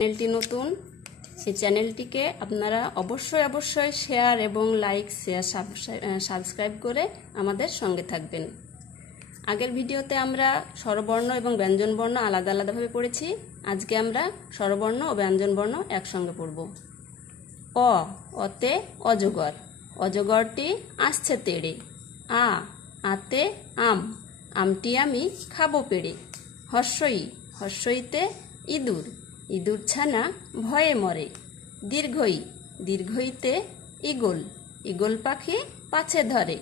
চ্যানেলটি নতুন, এই চ্যানেলটিকে আপনারা অবশ্যই শেয়ার এবং লাইক সাবস্ক্রাইব করে আমাদের সঙ্গে থাকবেন। আগের ভিডিওতে আমরা স্বরবর্ণ এবং ব্যঞ্জনবর্ণ আলাদা আলাদাভাবে পড়েছি। আজকে আমরা স্বরবর্ণ ও ব্যঞ্জনবর্ণ একসঙ্গে পড়ব। অতে অজগর, অজগরটি আসছে তেড়ে। আতে আম, আমটি আমি খাবো পেড়ে। হর্ষইতে ইঁদুর, ইঁদুর ছানা ভয়ে মরে। দীর্ঘইতে ঈগল, ঈগল পাখি পাছে ধরে।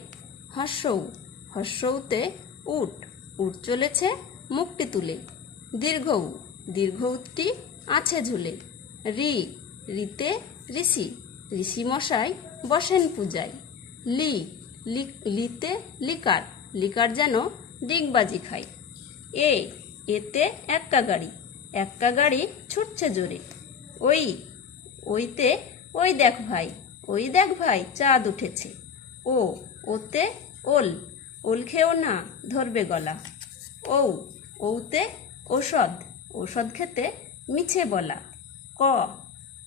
হর্ষৌতে উট, উট চলেছে মুখটি তুলে। দীর্ঘউটি আছে ঝুলে। রিতে ঋষি, ঋষি মশাই বসেন পূজায়। লিতে লিকার, লিকার যেন ডিগবাজি খায়। এতে এক্কা গাড়ি, এক্কা গাড়ি ছুটছে জোরে। ওইতে ওই দেখ ভাই চাঁদ উঠেছে। ওতে ওল, ওল খেও না ধরবে গলা। ওতে ঔষধ, ঔষধ খেতে মিছে বলা।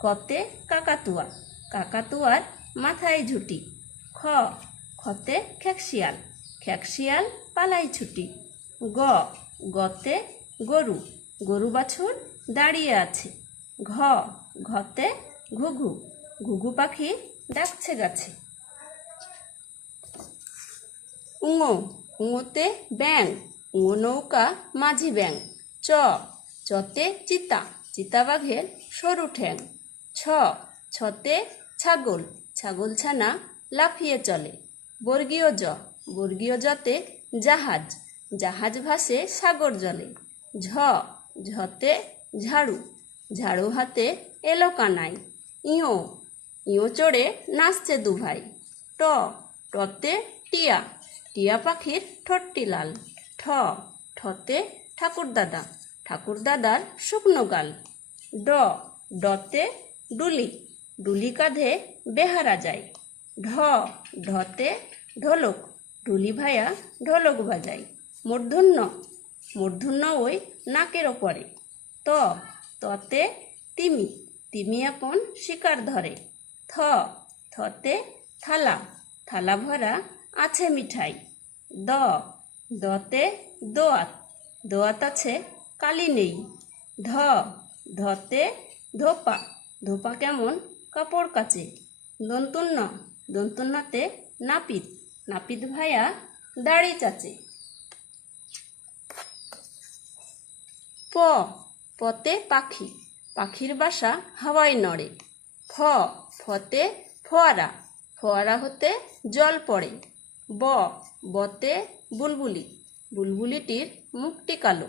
কতে কাকাতুয়া, কাকাতুয়ার মাথায় ঝুটি। খতে খেকশিয়াল, খেকশিয়াল পালাই ছুটি। গতে গরু, গরু বাছুর দাঁড়িয়ে আছে। ঘতে ঘুঘু, ঘুঘু পাখি ডাকছে গাছে। উঙোতে ব্যাঙ, উঙো নৌকা মাঝি ব্যাঙ। চতে চিতা, চিতা বাঘের সরু ঠ্যাং। ছতে ছাগল, ছাগল ছানা লাফিয়ে চলে। বর্গীয় জতে জাহাজ, জাহাজ ভাসে সাগর জলে। ঝতে ঝাড়ু, ঝাড়ু হাতে এলো কানাই। ইয়ো চড়ে নাচছে দুভাই। টতে টিয়া, টিয়া পাখির ঠোঁটটি লাল। ঠতে ঠাকুরদাদা, ঠাকুরদাদার শুকনো গাল। ডতে ডুলি, ডুলি কাঁধে বেহারা যায়। ঢতে ঢোলক, ঢুলি ভাইয়া ঢোলক বাজায়। মূর্ধন্য ওই নাকের ওপরে। ততে তিমি, তিমি আপন শিকার ধরে। থতে থালা, থালা ভরা আছে মিঠাই। দতে দোয়াত, দোয়াত আছে কালি নেই। ধতে ধোপা, ধোপা কেমন কাপড় কাচে। দন্তুন্নতে নাপিত, নাপিত ভাইয়া দাড়ি চাচে। পতে পাখি, পাখির বাসা হাওয়ায় নড়ে। ফতে ফোয়ারা, ফোয়ারা হতে জল পড়ে। বতে বুলবুলি, বুলবুলিটির মুখটি কালো।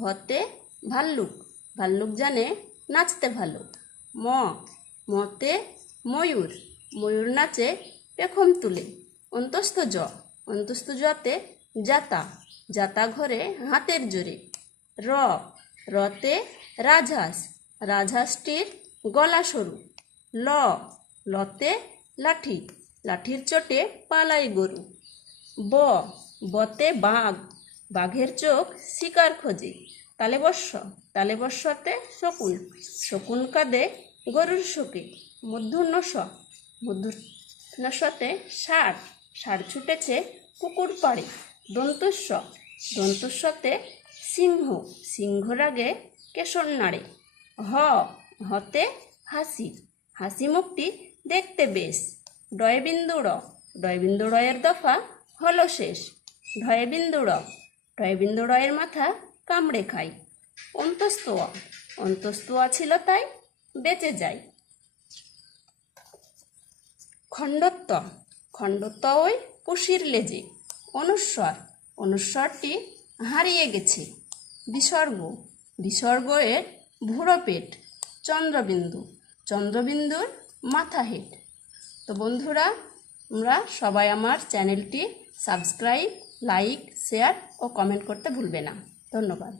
ভতে ভাল্লুক, ভাল্লুক জানে নাচতে ভালো। মতে ময়ূর, ময়ূর নাচে পেখম তুলে। অন্তস্থ জতে জাতা, জাতা ঘরে হাতের জোরে। রতে রাজহাঁস, রাজহাঁসটির গলা সরু। লতে লাঠি, লাঠির চোটে পালাই গরু। বতে বাঘের চোখ শিকার খোঁজে। তালেবস্যতে শকুন, শকুন কাঁদে গরুর শোকে। মূর্ধন্যতে ষাঁড়, ষাঁড় ছুটেছে পুকুর পাড়ে। দন্তস্বতে সিংহ, সিংহ রাগে কেশর নাড়ে। হতে হাসি, হাসি মুখটি দেখতে বেশ। ডয়বিন্দু রয়ের দফা হলো শেষ। ঢয়বিন্দু রয়ের মাথা কামড়ে খাই। অন্তস্ত ছিল তাই বেঁচে যায়। খণ্ডত্ব ওই পুষির লেজে। অনুস্বরটি হারিয়ে গেছে। বিসর্গ এর ভুড়ো পেট। চন্দ্রবিন্দুর মাথা হেট। তো বন্ধুরা, তোমরা সবাই আমার চ্যানেলটি সাবস্ক্রাইব, লাইক, শেয়ার ও কমেন্ট করতে ভুলবে না। ধন্যবাদ।